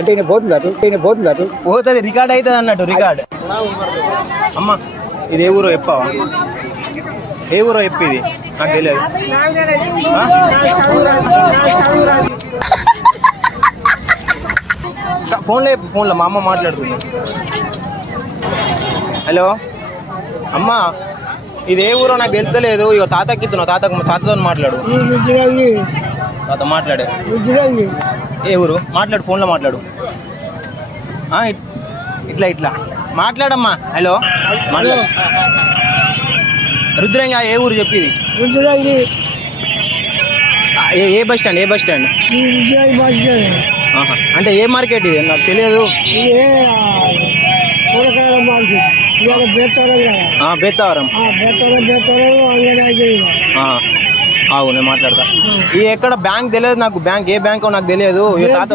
అంటే పోతుంది రికార్డ్ అవుతుంది అన్నట్టు రికార్డ్. అమ్మా ఇది ఏ ఊరో చెప్పావా? ఏ ఊరో చెప్పి ఇది నాకు తెలియదు. ఫోన్లో మా అమ్మ మాట్లాడుతుంది. హలో అమ్మా ఇది ఏ ఊరో నాకు తెలుస్తలేదు. ఇక తాతకి ఇస్తున్నావు, తాతతో మాట్లాడు. తాత మాట్లాడే ఏ ఊరు మాట్లాడు, ఫోన్లో మాట్లాడు. ఇట్లా మాట్లాడమ్మా. హలో మాట్లాడు. రుద్రంగా ఏ ఊరు చెప్పిది? ఏ బస్ స్టాండ్? అంటే ఏ మార్కెట్ ఇది? నాకు తెలియదు. బేతావరం. అవును నేను మాట్లాడతా. ఇది ఎక్కడ బ్యాంక్ తెలియదు నాకు. బ్యాంక్ ఏ బ్యాంకో నాకు తెలియదు. తాత